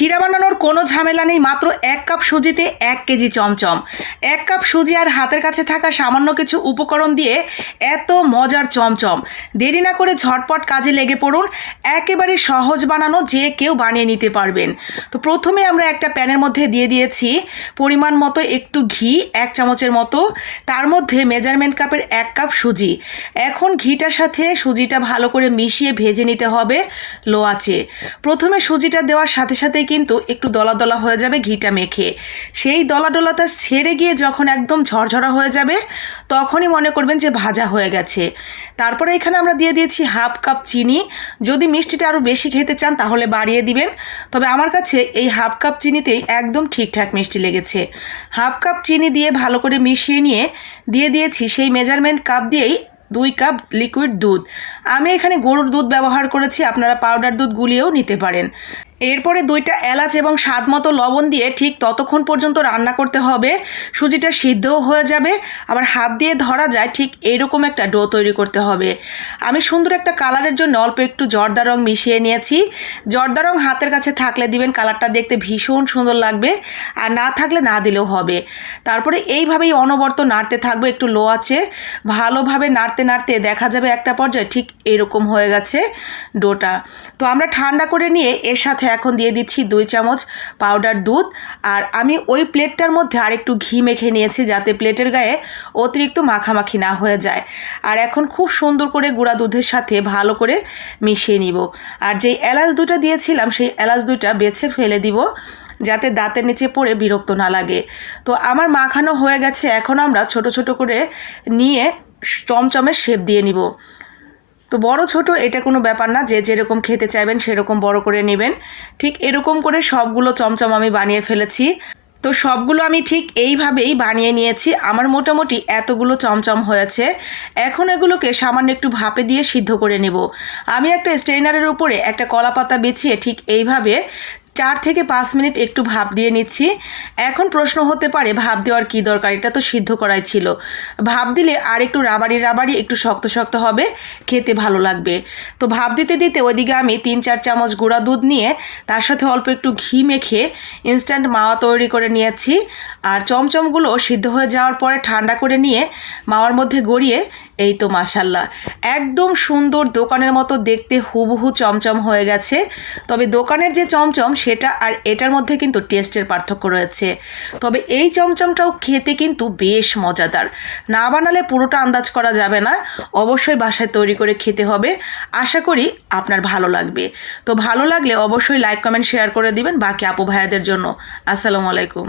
শিরা বানানোর কোনো ঝামেলা নেই, মাত্র এক কাপ সুজিতে এক কেজি চমচম। এক কাপ সুজি আর হাতের কাছে থাকা সামান্য কিছু উপকরণ দিয়ে এত মজার চমচম। দেরি না করে ঝটপট কাজে লেগে পড়ুন, একেবারে সহজ বানানো যে কেউ বানিয়ে নিতে পারবেন। তো প্রথমে আমরা একটা প্যানের মধ্যে দিয়ে দিয়েছি পরিমাণ মতো একটু ঘি, এক চামচের মতো। তার মধ্যে মেজারমেন্ট কাপের এক কাপ সুজি। এখন ঘিটার সাথে সুজিটা ভালো করে মিশিয়ে ভেজে নিতে হবে লো আছে প্রথমে সুজিটা দেওয়ার সাথে সাথেই কিন্তু একটু দলা দলা হয়ে যাবে ঘিটা মেখে। সেই দলা দলাটা ছেড়ে গিয়ে যখন একদম ঝরঝরা হয়ে যাবে, তখনই মনে করবেন যে ভাজা হয়ে গেছে। তারপরে এখানে আমরা দিয়ে দিয়েছি হাফ কাপ চিনি। যদি মিষ্টিটা আরও বেশি খেতে চান তাহলে বাড়িয়ে দিবেন। তবে আমার কাছে এই হাফ কাপ চিনিতেই একদম ঠিকঠাক মিষ্টি লেগেছে। হাফ কাপ চিনি দিয়ে ভালো করে মিশিয়ে নিয়ে দিয়ে দিয়েছি সেই মেজারমেন্ট কাপ দিয়েই দুই কাপ লিকুইড দুধ। আমি এখানে গরুর দুধ ব্যবহার করেছি, আপনারা পাউডার দুধ গুলিয়েও নিতে পারেন। এরপরে দুইটা এলাচ এবং স্বাদ মতো লবণ দিয়ে ঠিক ততক্ষণ পর্যন্ত রান্না করতে হবে। সুজিটা সিদ্ধও হয়ে যাবে। আবার হাত দিয়ে ধরা যায়, ঠিক এইরকম একটা ডো তৈরি করতে হবে। আমি সুন্দর একটা কালারের জন্য অল্প একটু জর্দা রং মিশিয়ে নিয়েছি। জর্দা রং হাতের কাছে থাকলে দিবেন, কালারটা দেখতে ভীষণ সুন্দর লাগবে। আর না থাকলে না দিলেও হবে। তারপরে এইভাবেই অনবর্ত নাড়তে থাকবে একটু লো আছে। ভালোভাবে নাড়তে নাড়তে দেখা যাবে একটা পর্যায়ে ঠিক এরকম হয়ে গেছে ডোটা। তো আমরা ঠান্ডা করে নিয়ে এর সাথে এখন দিয়ে দিচ্ছি দুই চামচ পাউডার দুধ। আর আমি ওই প্লেটটার মধ্যে আরেকটু ঘি মেখে নিয়েছি যাতে প্লেটের গায়ে অতিরিক্ত মাখামাখি না হয়ে যায়। আর এখন খুব সুন্দর করে গুঁড়া দুধের সাথে ভালো করে মিশিয়ে নিব। আর যেই এলাচ দুটা দিয়েছিলাম, সেই এলাচ দুটা বেছে ফেলে দিব, যাতে দাঁতের নিচে পড়ে বিরক্ত না লাগে। তো আমার মাখানো হয়ে গেছে, এখন আমরা ছোট ছোট করে নিয়ে চমচমে শেপ দিয়ে নিব। তো বড় ছোট এটা কোনো ব্যাপার না, যে যেরকম খেতে চাইবেন সেরকম বড় করে নেবেন। ঠিক এরকম করে সবগুলো চমচম আমি বানিয়ে ফেলেছি। তো সবগুলো আমি ঠিক এইভাবেই বানিয়ে নিয়েছি। আমার মোটামুটি এতগুলো চমচম হয়েছে। এখন এগুলোকে সামান্য একটু ভাপে দিয়ে সিদ্ধ করে নেব। আমি একটা স্ট্রেনারের উপরে একটা কলাপাতা বিছিয়ে ঠিক এইভাবে চার থেকে পাঁচ মিনিট একটু ভাপ দিয়ে নিচ্ছি। এখন প্রশ্ন হতে পারে, ভাপ দেওয়ার কী দরকার? এটা তো সিদ্ধ করাই ছিল। ভাপ দিলে আর একটু রাবারি রাবারি একটু শক্ত শক্ত হবে, খেতে ভালো লাগবে। তো ভাপ দিতে দিতে ওইদিকে আমি তিন চার চামচ গুঁড়া দুধ নিয়ে, তার সাথে অল্প একটু ঘি মেখে ইনস্ট্যান্ট মাওয়া তৈরি করে নিয়েছি। আর চমচমগুলো সিদ্ধ হয়ে যাওয়ার পরে ঠান্ডা করে নিয়ে, মাওয়ার মধ্যে গড়িয়ে এই তো মাসাল্লাহ একদম সুন্দর দোকানের মতো দেখতে হুবহু চমচম হয়ে গেছে। তবে দোকানের যে চমচম, সেটা আর এটার মধ্যে কিন্তু টেস্টের পার্থক্য রয়েছে। তবে এই চমচমটাও খেতে কিন্তু বেশ মজাদার। না বানালে পুরোটা আন্দাজ করা যাবে না। অবশ্যই বাসায় তৈরি করে খেতে হবে। আশা করি আপনার ভালো লাগবে। তো ভালো লাগলে অবশ্যই লাইক, কমেন্ট, শেয়ার করে দিবেন বাকি আপু ভাইয়াদের জন্য। আসসালামু আলাইকুম।